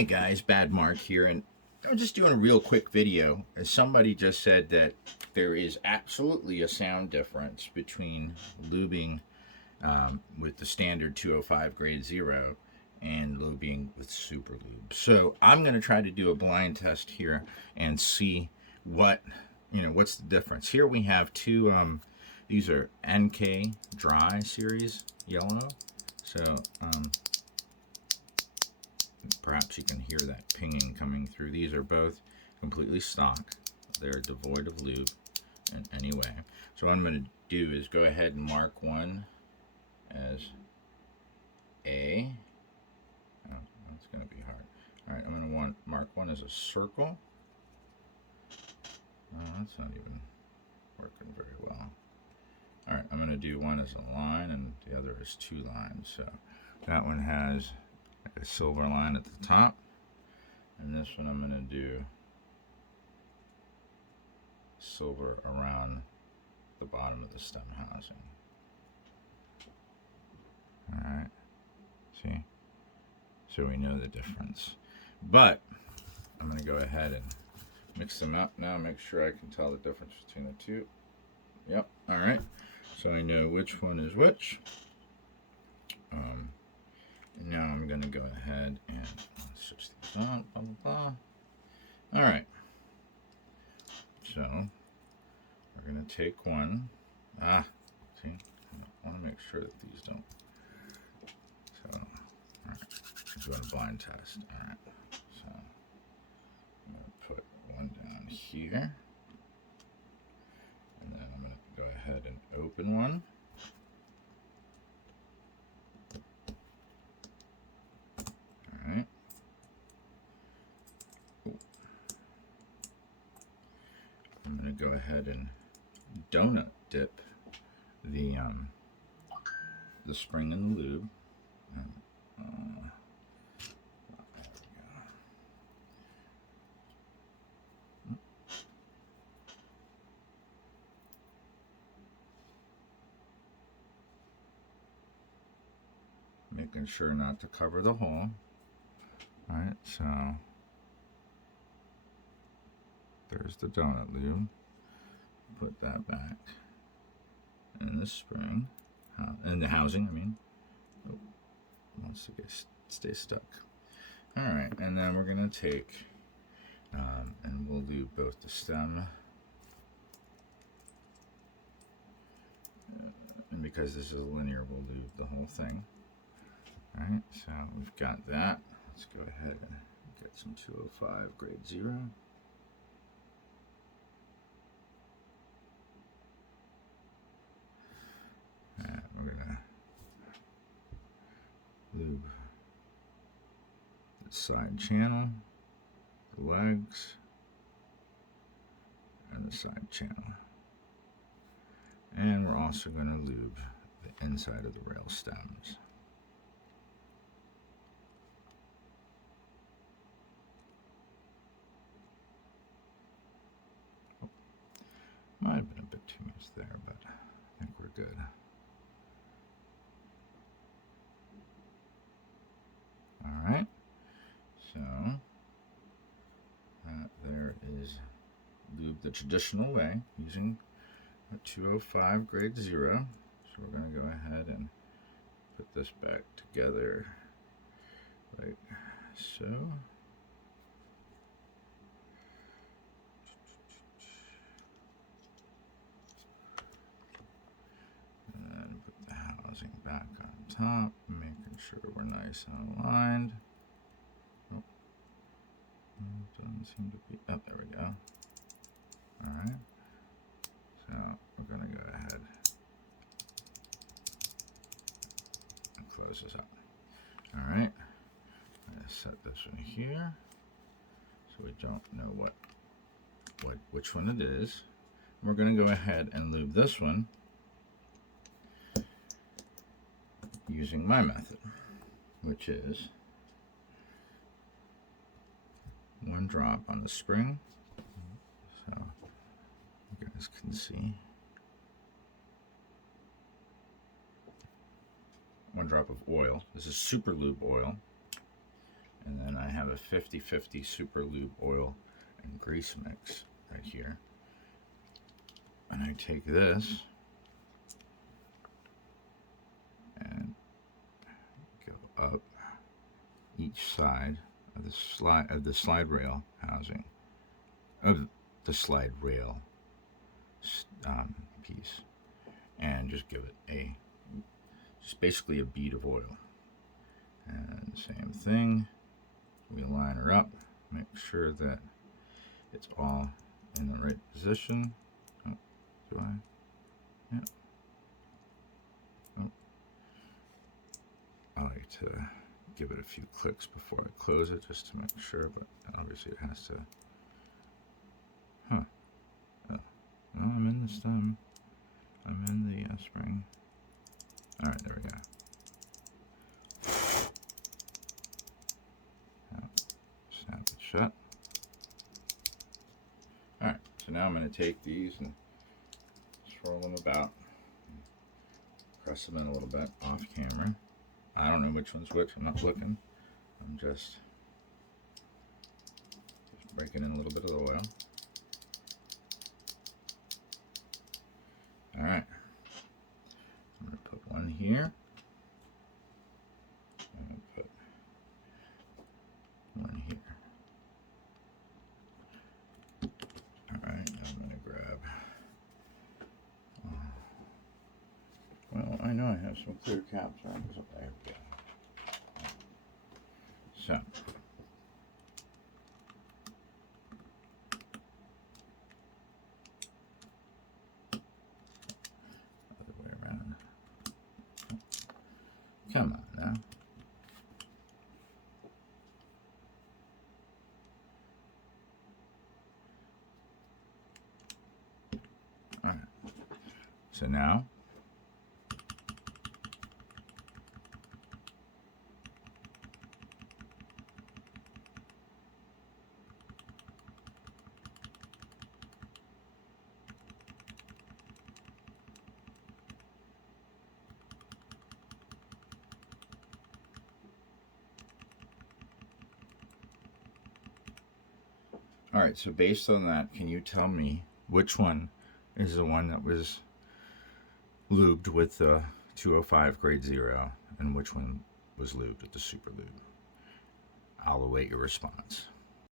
Hey guys, Bad Mark here, and I'm just doing a real quick video. As somebody just said that there is absolutely a sound difference between lubing with the standard 205 grade 0 and lubing with Super Lube. So I'm going to try to do a blind test here and see what's the difference. Here we have two, these are NK Dry Series yellow. So perhaps you can hear that pinging coming through. These are both completely stock. They're devoid of lube in any way. So what I'm going to do is go ahead and mark one as A. Oh, that's going to be hard. All right, I'm going to mark one as a circle. Oh, that's not even working very well. All right, I'm going to do one as a line and the other is two lines. So that one has a silver line at the top, and this one I'm going to do silver around the bottom of the stem housing. Alright, see? So we know the difference. But I'm going to go ahead and mix them up now, make sure I can tell the difference between the two. Yep, alright. So I know which one is which. Now I'm going to go ahead and switch these on, blah, blah, blah. Alright. So we're going to take one. See, I want to make sure that these don't. So, alright, let's do a blind test. Alright, so I'm going to put one down here. And then I'm going to go ahead and open one. Alright. I'm going to go ahead and donut dip the spring in the lube. There we go. Making sure not to cover the hole. Alright, so there's the donut lube. Put that back in the spring, in the housing, I mean. Oh, wants to stay stuck. Alright, and then we're going to take, and we'll lube both the stem, and because this is linear, we'll lube the whole thing. Alright, so we've got that. Let's go ahead and get some 205 grade 0. And we're going to lube the side channel, the legs, and the side channel. And we're also going to lube the inside of the rail stems. Might have been a bit too much there, but I think we're good. Alright, so there is lube the traditional way using a 205 grade 0. So we're going to go ahead and put this back together like so. And put the housing back on top, making sure we're nice and aligned. Oh, doesn't seem to be. Oh, there we go. Alright. So we're going to go ahead and close this up. Alright. I'm going to set this one here so we don't know which one it is. We're going to go ahead and lube this one using my method, which is one drop on the spring. So you guys can see. One drop of oil. This is Super Lube oil. And then I have a 50/50 Super Lube oil and grease mix right here. And I take this and go up each side of the slide rail housing of the slide rail piece, and just give it just basically a bead of oil. And same thing, we line her up, make sure that it's all in the right position. Oh, do I? Yeah. Oh. I like to give it a few clicks before I close it just to make sure, but obviously it has to. Oh, no, I'm in the stem. I'm in the spring. All right, there we go. Snap it shut. All right, so now I'm going to take these and swirl them about, press them in a little bit off camera. I don't know which one's which. I'm not looking. I'm just breaking in a little bit of the oil. All right, I'm going to put one here. And put one here. All right, I'm going to grab. Well, I know I have some clear caps on. There we go. So. Come on now. All right. So now all right, so based on that, can you tell me which one is the one that was lubed with the 205 grade 0 and which one was lubed with the Super Lube? I'll await your response.